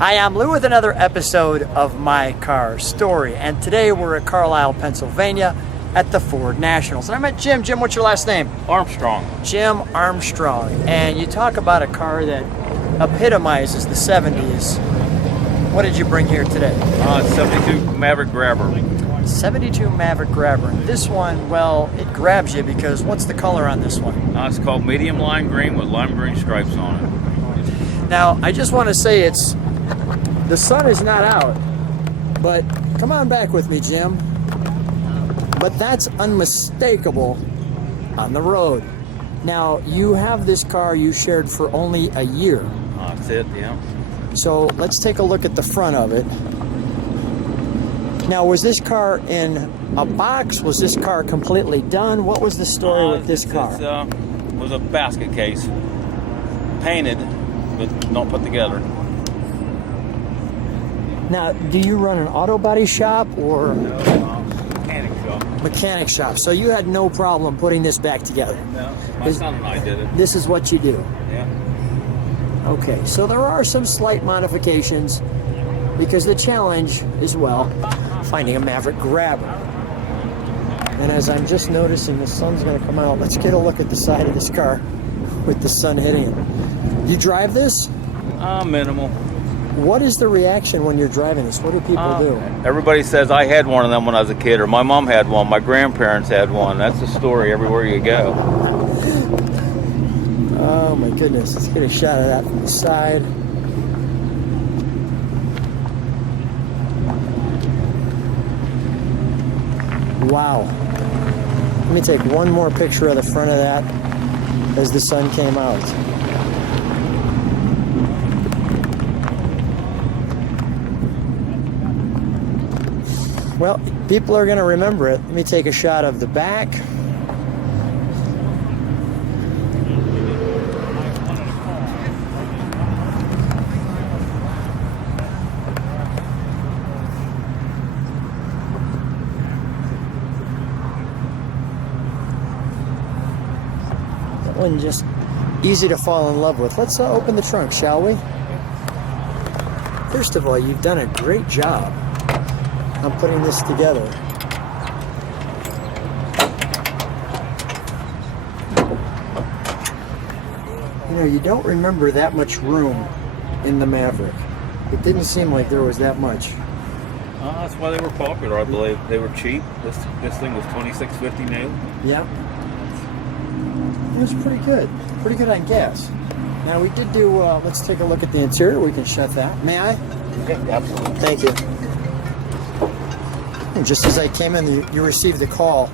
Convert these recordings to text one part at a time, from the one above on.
Hi, I'm Lou with another episode of My Car Story, and today we're at Carlisle, Pennsylvania at the Ford Nationals. And I met Jim. Jim, what's your last name? Armstrong. Jim Armstrong. And you talk about a car that epitomizes the 70s. What did you bring here today? 72 Maverick Grabber. 72 Maverick Grabber. And this one, well, it grabs you because what's the color on this one? It's called medium lime green with lime green stripes on it. Now, I just want to say the sun is not out, but come on back with me, Jim. But that's unmistakable on the road. Now, you have this car you shared for only a year. That's it, yeah. So let's take a look at the front of it. Now, was this car in a box? Was this car completely done? What was the story with this car? It was a basket case, painted, but not put together. Now, do you run an auto body shop or? No, mechanic shop. Mechanic shop. So you had no problem putting this back together? No, my son and I did it. This is what you do? Yeah. Okay, so there are some slight modifications because the challenge is, well, finding a Maverick Grabber. And as I'm just noticing the sun's going to come out, let's get a look at the side of this car with the sun hitting it. You drive this? Minimal. What is the reaction when you're driving this? What do people do? Everybody says I had one of them when I was a kid, or my mom had one, my grandparents had one. That's the story everywhere you go. Oh my goodness, let's get a shot of that from the side. Wow. Let me take one more picture of the front of that as the sun came out. Well, people are going to remember it. Let me take a shot of the back. That one just easy to fall in love with. Let's open the trunk, shall we? First of all, you've done a great job on putting this together. You know, you don't remember that much room in the Maverick. It didn't seem like there was that much. That's why they were popular, I believe. They were cheap. This thing was $26.50 new. Yep. It was pretty good. Pretty good on gas. Now we did do, let's take a look at the interior. We can shut that. May I? Okay, absolutely. Thank you. And just as I came in, you received the call.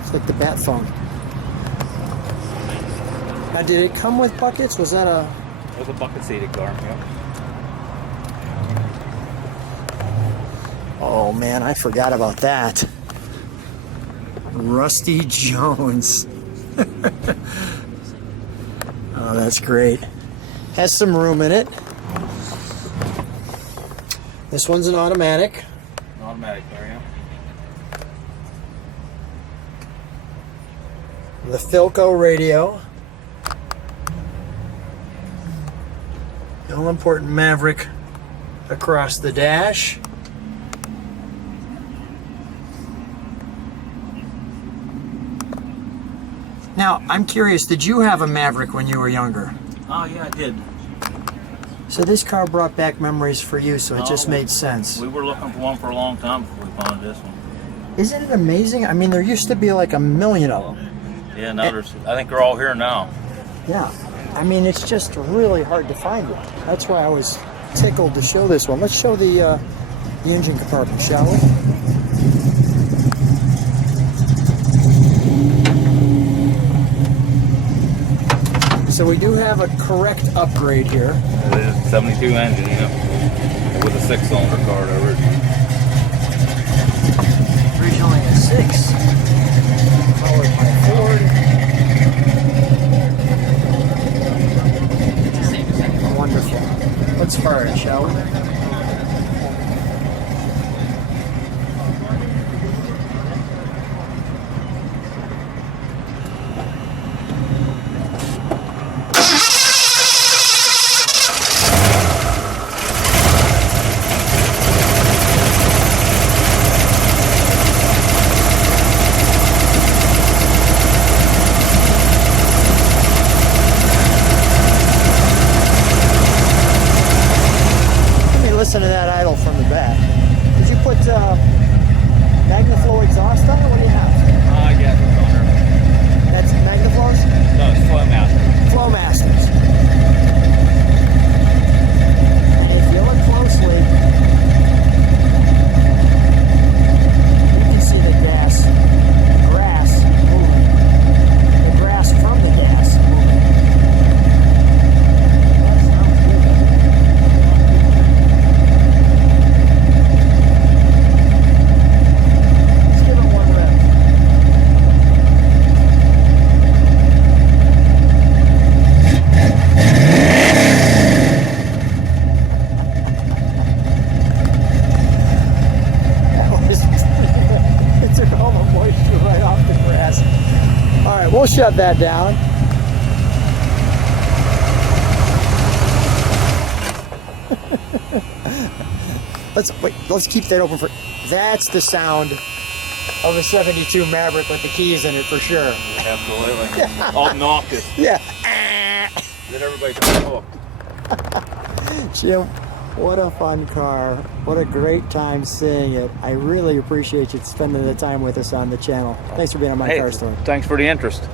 It's like the bat phone. Now, did it come with buckets? Was that a... It was a bucket-seated car, yeah. Oh, man, I forgot about that. Rusty Jones. Oh, that's great. Has some room in it. This one's an automatic. Automatic there, yeah. The Philco radio. The all-important Maverick across the dash. Now, I'm curious, did you have a Maverick when you were younger? Oh, yeah, I did. So this car brought back memories for you, so it just made sense. We were looking for one for a long time before we found this one. Isn't it amazing? I mean, there used to be like a million of them. Yeah, now I think they're all here now. Yeah. I mean, it's just really hard to find one. That's why I was tickled to show this one. Let's show the engine compartment, shall we? So we do have a correct upgrade here. It is 72 engine, yeah, with a 6-cylinder car originally. Originally a 6, powered by Ford. Wonderful. Let's fire it, shall we? listen to that idle from the back. Did you put Magnaflow exhaust on it? What do you have? Yeah, it's on there. That's Magnaflows? No, it's Flowmaster. Flowmasters. And if you look closely, you can see the grass moving. The grass from the gas moving. That sounds good, doesn't it? Let's give it one rep. It took all the moisture right off the grass. All right, we'll shut that down. Let's keep that open for. That's the sound of a '72 Maverick with the keys in it for sure. Absolutely. Obnoxious. Yeah. Then everybody's hooked. Jim, what a fun car. What a great time seeing it. I really appreciate you spending the time with us on the channel. Thanks for being on my car story. Thanks for the interest.